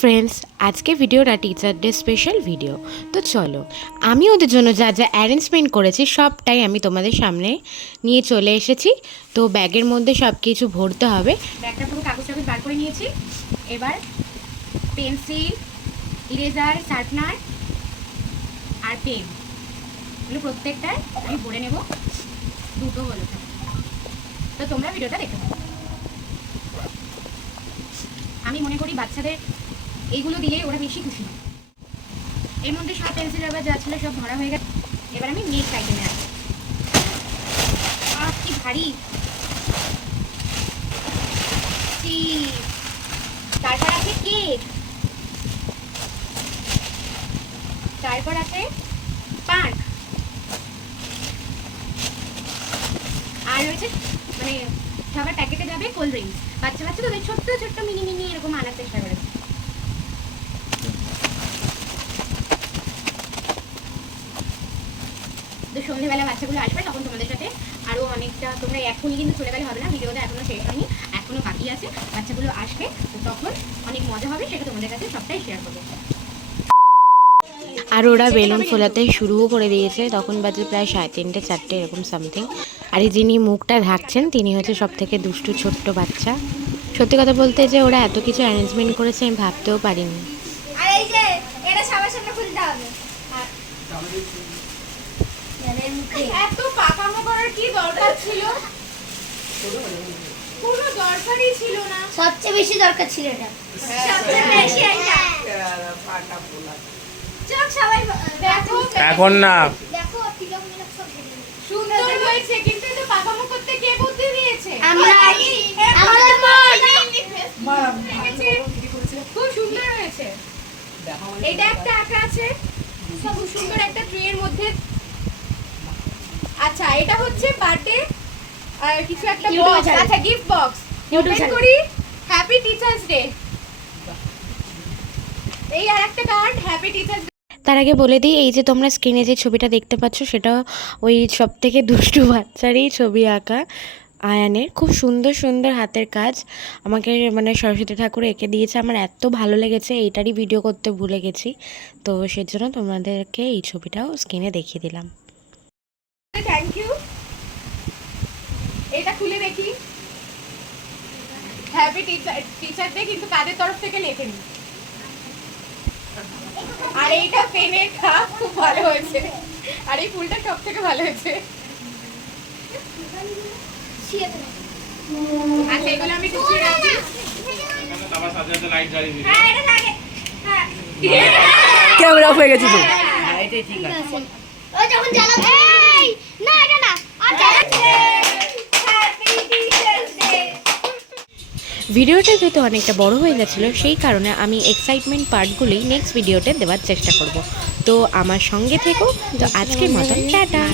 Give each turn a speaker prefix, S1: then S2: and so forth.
S1: Friends আজকে ভিডিওটা teacher day special video তো চলো, আমি ওদের জন্য যা যা অ্যারেঞ্জমেন্ট করেছি, সবটাই আমি তোমাদের সামনে নিয়ে চলে এসেছি। তো ব্যাগের মধ্যে সব কিছু ভরতে হবে।
S2: ব্যাগটা পুরো কাগজ টাগজ বার করে নিয়েছি। এবার পেন্সিল ইরেজার শার্পনার আর পেন এগুলো প্রত্যেকটার আমি ভরে নেব। দুটো হলো তো তোমরা ভিডিওটা পাবো আমি মনে করি বাচ্চাদের এইগুলো দিলে ওরা বেশি খুশি হয়। এর মধ্যে সব পেন্সিল রাবার যা ছিল সব ভরা হয়ে গেছে। এবার আমি নেক্সট আইটেমে আসব। আহ কি ভারী। তারপর আছে কেক তারপর আছে পার্ক। আর রয়েছে মানে সবার প্যাকেটে যাবে কোল্ড ড্রিঙ্কস বাচ্চা বাচ্চা তোদের ছোট্ট ছোট্ট মিনি মিনি এরকম আনার চেষ্টা করে তো সন্ধ্যেবেলা বাচ্চাগুলো আসবে তখন তোমাদের সাথে আরও অনেকটা তোমরা এখনই কিন্তু চলে গেলে হবে না ভিডিওটা এখনও শেষ হয়নি এখনও বাকি আছে বাচ্চাগুলো আসবে তো তখন অনেক মজা হবে সেটা তোমাদের কাছে সবটাই শেয়ার করব।
S1: আর ওরা বেলুন ফোলাতে শুরুও করে দিয়েছে তখন বাজে প্রায় সাড়ে তিনটে চারটে এরকম সামথিং আর এই যিনি মুখটা ঢাকছেন তিনি হচ্ছে সব থেকে দুষ্টু ছোট্ট বাচ্চা। সত্যি কথা বলতে যে ওরা এত কিছু অ্যারেঞ্জমেন্ট করেছে আমি ভাবতেও পারিনি।
S3: আর এই যে এটা সবার সামনে খুলতে হবে।
S2: এত পাকামো করার কি দরকার ছিল? কোনো দরকারই ছিল না।
S3: সবচেয়ে বেশি দরকার ছিল এটা। সবচেয়ে বেশি এটা। চল সবাই
S2: দেখো।
S4: এখন না।
S3: দেখো তিলক মিলক সব
S2: সুন্দর হয়েছে কিন্তু এটা পাকামো করতে কে বুদ্ধি দিয়েছে?
S3: আমরা আমাদের মন
S2: দেখেছে? খুব সুন্দর হয়েছে। এটা একটা আঁকা আছে। খুব সুন্দর একটা ট্রের মধ্যে আচ্ছা এটা হচ্ছে আর কিছু একটা বক্স আচ্ছা গিফট বক্স ওপেন করি। হ্যাপি টিচার্স ডে এই আর একটা কার্ড হ্যাপি টিচার্স
S1: তার আগে বলে দিই এই যে তোমরা স্ক্রিনে যে ছবিটা দেখতে পাচ্ছ সেটা ওই সব থেকে দুষ্টু বাচ্চারই ছবি আঁকা আয়ানের। খুব সুন্দর সুন্দর হাতের কাজ। আমাকে মানে সরস্বতী ঠাকুর এঁকে দিয়েছে। আমার এত ভালো লেগেছে এইটারই ভিডিও করতে ভুলে গেছি। তো সেজন্য তোমাদেরকে এই ছবিটাও স্ক্রিনে দেখিয়ে দিলাম।
S2: খুলে দেখি। হ্যাপি টিচার টিচার ডে কিন্তু কাদের তরফ থেকে লেখেনি? আর এইটা পেনের খাপ খুব ভালো হয়েছে। আর এই ফুলটা সব থেকে ভালো হয়েছে। আচ্ছা এগুলো আমি রাখছি
S3: হ্যাঁ হ্যাঁ।
S4: ক্যামেরা অফ হয়ে গেছে তো।
S3: ঠিক আছে। ও যখন জ্বালাবে না এটা না। আর জ্বালাচ্ছে
S1: ভিডিওটা যেহেতু অনেকটা বড় হয়ে গেছিল, সেই কারণে আমি এক্সাইটমেন্ট পার্টগুলি নেক্সট ভিডিওতে দেওয়ার চেষ্টা করব। তো আমার সঙ্গে থেকো, তো আজকের মতন, টাটা।